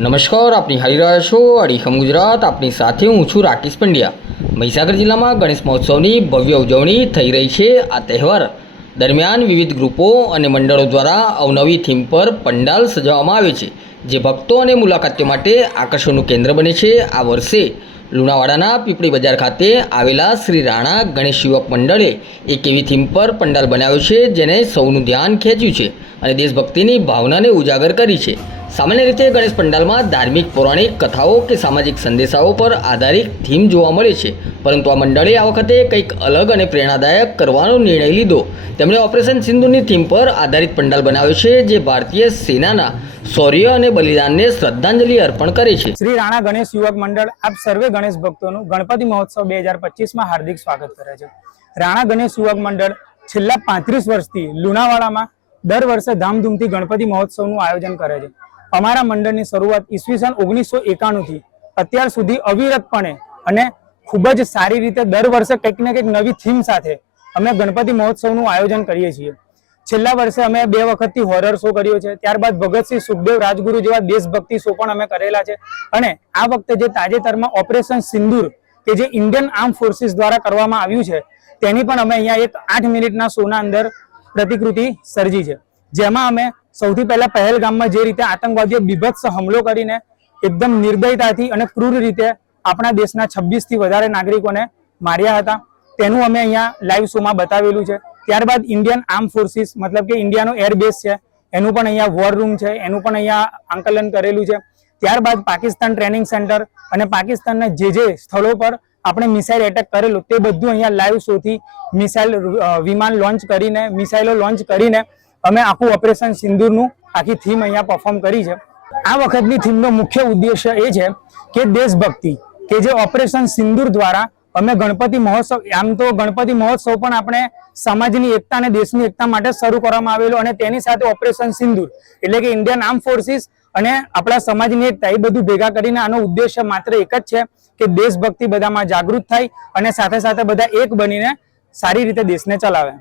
નમસ્કાર, આપની હારી રહ્યા છો અડીખમ ગુજરાત. આપની સાથે હું છું રાકેશ પંડ્યા. મહીસાગર જિલ્લામાં ગણેશ મહોત્સવની ભવ્ય ઉજવણી થઈ રહી છે આ તહેવાર. દરમિયાન વિવિધ ગ્રુપો અને મંડળો દ્વારા અવનવી થીમ પર પંડાલ સજાવવામાં આવે છે, જે ભક્તો અને મુલાકાતીઓ માટે આકર્ષણનું કેન્દ્ર બને છે આ વર્ષે. લુણાવાડાના પીપળી બજાર ખાતે આવેલા શ્રી રાણા ગણેશ યુવક મંડળે એક એવી થીમ પર પંડાલ બનાવ્યો છે જેને સૌનું ધ્યાન ખેંચ્યું છે અને દેશભક્તિની ભાવનાને ઉજાગર કરી છે. સામાન્ય રીતે ગણેશ પંડાલમાં ધાર્મિક, પૌરાણિક કથાઓ કે સામાજિક સંદેશાઓ પર આધારિત થીમ જોવા મળે છે. પરંતુ આ મંડળે આ વખતે કંઈક અલગ અને પ્રેરણાદાયક કરવાનો નિર્ણય લીધો. તેમણે ઓપરેશન સિંધુની થીમ પર આધારિત પંડાલ બનાવ્યો છે, જે ભારતીય સેનાના શૌર્ય અને બલિદાનને શ્રદ્ધાંજલિ અર્પણ કરે છે. શ્રી રાણા ગણેશ યુવક મંડળ આપ સર્વે ગણેશ ભક્તોનું ગણપતિ મહોત્સવ બે હજાર પચીસમાં હાર્દિક સ્વાગત કરે છે. રાણા ગણેશ યુવક મંડળ છેલ્લા પાંત્રીસ વર્ષથી લુણાવાડામાં દર વર્ષે ધામધૂમથી ગણપતિ મહોત્સવનું આયોજન કરે છે. અમારા મંડળની શરૂઆત ઈસવીસન ઓગણીસો એકાણુંથી અત્યાર સુધી અવિરતપણે અને ખૂબ જ સારી રીતે દર વર્ષે કંઈક ને કંઈક નવી થીમ સાથે અમે ગણપતિ મહોત્સવનું આયોજન કરીએ છીએ. છેલ્લા વર્ષે અમે બે વખતથી હોરર શો કર્યો છે. ત્યારબાદ ભગતસિંહ સુખદેવ રાજગુરુ જેવા દેશભક્તિ શો પણ અમે કરેલા છે. અને આ વખતે જે તાજેતરમાં ઓપરેશન સિંદૂર કે જે ઇન્ડિયન આર્મ ફોર્સિસ દ્વારા કરવામાં આવ્યું છે, તેની પણ અમે અહીંયા એક આઠ મિનિટના શોના અંદર પ્રતિકૃતિ સર્જી છે. જેમાં અમે સૌથી પહેલા પહેલગામમાં જે રીતે આતંકવાદીઓ બીભત્સ હુમલો કરીને એકદમ નિર્દયતાથી અને ક્રૂર રીતે આપણા દેશના 26 થી વધારે નાગરિકોને માર્યા હતા. તેનું અમે અહીંયા લાઈવ શોમાં બતાવેલું છે. ત્યારબાદ ઇન્ડિયન આર્મ ફોર્સિસ મતલબ કે ઇન્ડિયાનો એરબેઝ છે. એનું પણ અહીંયા વોર રૂમ છે. એનું પણ અહીંયા આંકલન કરેલું છે. ત્યારબાદ પાકિસ્તાન ટ્રેનિંગ સેન્ટર અને પાકિસ્તાનના જે જે સ્થળો પર આપણે મિસાઇલ એટેક કરેલું, તે બધું અહીંયા લાઈવ શોથી મિસાઇલ વિમાન લોન્ચ કરીને મિસાઇલો લોન્ચ કરીને અમે આખું ઓપરેશન સિંદૂરનું આખી થીમ અહીંયા પરફોર્મ કરી છે. આ વખતની થીમનો મુખ્ય ઉદ્દેશ્ય એ છે કે દેશભક્તિ, કે જે ઓપરેશન સિંદૂર દ્વારા અમે ગણપતિ મહોત્સવ, આમ તો ગણપતિ મહોત્સવ પણ આપણે સમાજની એકતા અને દેશની એકતા માટે શરૂ કરવામાં આવેલો અને તેની સાથે ઓપરેશન સિંદૂર, એટલે કે ઇન્ડિયન આર્મ ફોર્સિસ અને આપણા સમાજની એકતા, એ બધું ભેગા કરીને આનો ઉદ્દેશ્ય માત્ર એક જ છે કે દેશભક્તિ બધામાં જાગૃત થાય અને સાથે સાથે બધા એક બનીને સારી રીતે દેશને ચલાવે.